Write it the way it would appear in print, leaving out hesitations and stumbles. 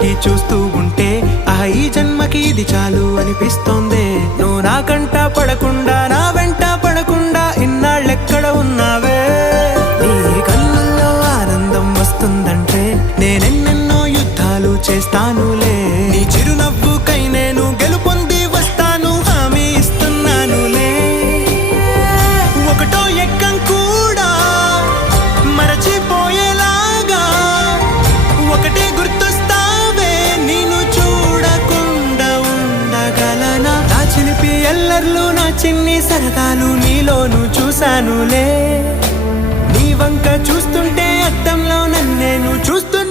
పెట్టి చూస్తూ ఉంటే ఈ జన్మకి ఇది చాలు అనిపిస్తోంది. నువ్వు నా కంట పడకుండా నా వెంట పడకుండా ఇన్నాళ్ళెక్కడ ఉన్నావే? నీ కళ్ళల్లో ఆనందం వస్తుందంటే నేనెన్నెన్నో యుద్ధాలు చేస్తానులే. నీ చిరునవ్వుకై నేను గెలుపొంది వస్తాను, హామీ ఇస్తున్నానులే. ఒకటో ఎక్కం కూడా మరచిపోయేలాగా ఒకటే గుర్తొస్తావే, నేను చూడకుండా ఉండగలనా? నా చిలిపి ఎల్లర్లు నా చిన్ని సరదాలు నీలోను చూశానులే. నీ వంక చూస్తుంటే అద్దంలో నన్నేను చూస్తూ